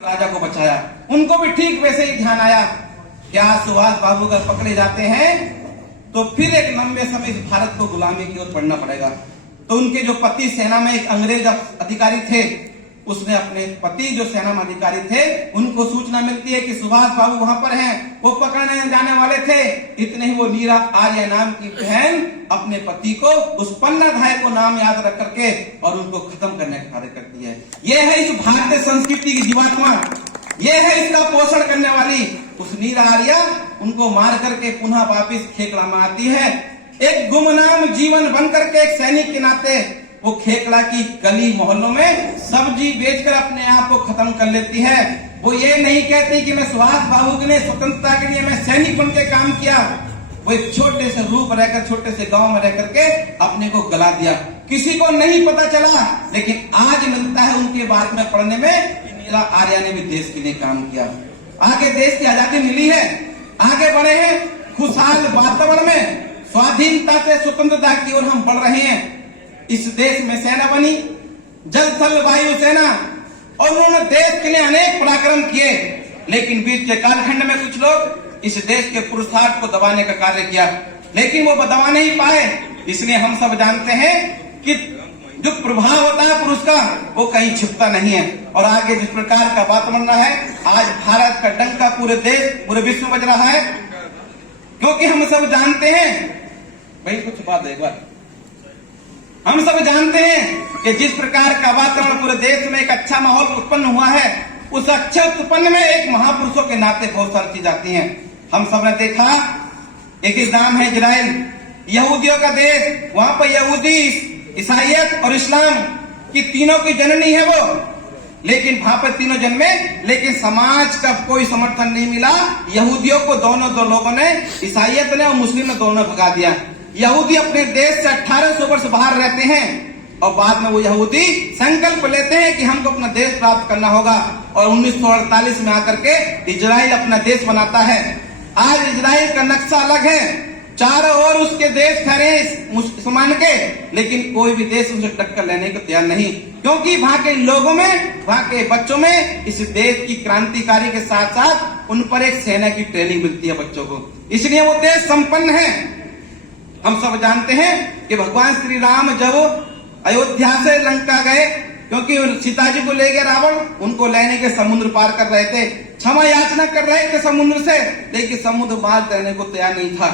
राजा को बचाया। उनको भी ठीक वैसे ही ध्यान आया क्या सुभाष बाबू अगर पकड़े जाते हैं तो फिर एक लंबे समय इस भारत को गुलामी की ओर बढ़ना पड़ेगा। तो उनके जो पति सेना में एक अंग्रेज अधिकारी थे, उसने अपने पति जो सेना में अधिकारी थे उनको सूचना मिलती है कि सुभाष बाबू वहां पर हैं, वो पकड़ने जाने वाले थे। इतने ही वो नीरा आर्य नाम की बहन अपने पति को उस पन्नाधाय को नाम याद रख करके और उनको खत्म करने का कार्य करती है। ये है इस भारतीय संस्कृति की जीवात्मा, ये है इसका पोषण करने वाली। उस नीरा आर्या उनको मार करके पुनः वापिस खेकड़ा में आती है। एक गुमनाम जीवन बन करके एक सैनिक के नाते वो खेकड़ा की गली मोहल्लों में सब्जी बेचकर अपने आप को खत्म कर लेती है। वो ये नहीं कहती कि मैं सुभाष बाबू के लिए स्वतंत्रता के लिए मैं सैनिक बन के काम किया। वो एक छोटे से रूप रहकर छोटे से गांव में रह करके अपने को गला दिया। किसी को नहीं पता चला, लेकिन आज मिलता है उनके बारे में पढ़ने में कि नीरा आर्या ने भी देश के लिए काम किया। आगे देश की आजादी मिली है, आगे बढ़े हैं, खुशहाल वातावरण में स्वाधीनता से स्वतंत्रता की ओर हम बढ़ रहे हैं। इस देश में सेना बनी, जल थल वायु सेना, और उन्होंने देश के लिए अनेक पराक्रम किए। लेकिन बीच के कालखंड में कुछ लोग इस देश के पुरुषार्थ को दबाने का कार्य किया, लेकिन वो दबा नहीं पाए। इसलिए हम सब जानते हैं कि जो प्रभाव होता है पुरुष का वो कहीं छिपता नहीं है। और आगे जिस प्रकार का वातावरण रहा है, आज भारत का डंका पूरे देश पूरे विश्व में बज रहा है। क्योंकि हम सब जानते हैं, भाई कुछ बात है एक बार, हम सब जानते हैं कि जिस प्रकार का वातावरण पूरे देश में एक अच्छा माहौल उत्पन्न हुआ है, उस अच्छे उत्पन्न में एक महापुरुषों के नाते बहुत सारी चीज आती हैं। हम सब ने देखा, एक नाम है इजराइल, यहूदियों का देश। वहां पर यहूदी, ईसाईयत और इस्लाम की तीनों की जननी है वो। लेकिन वहां पर तीनों जन्मे, लेकिन समाज का कोई समर्थन नहीं मिला। यहूदियों को दोनों दो लोगों ने, ईसाईयत ने और मुस्लिम ने दोनों भगा दिया। यहूदी अपने देश से 1800 वर्ष बाहर रहते हैं और बाद में वो यहूदी संकल्प लेते हैं कि हमको अपना देश प्राप्त करना होगा, और 1948 में आकर के इजराइल अपना देश बनाता है। आज इजराइल का नक्शा अलग है, चारों ओर उसके देश ठहरे मुसलमान के, लेकिन कोई भी देश उनसे टक्कर लेने को तैयार नहीं, क्योंकि वहां के लोगों में, वहां के बच्चों में इस देश की क्रांतिकारी के साथ साथ उन पर एक सेना की ट्रेनिंग मिलती है बच्चों को। इसलिए वो देश संपन्न है। हम सब जानते हैं कि भगवान श्री राम जब अयोध्या से लंका गए, क्योंकि सीता जी को ले गया रावण, उनको लेने के समुद्र पार कर रहे थे, क्षमा याचना कर रहे थे समुद्र से, लेकिन समुद्र पार करने को तैयार नहीं था।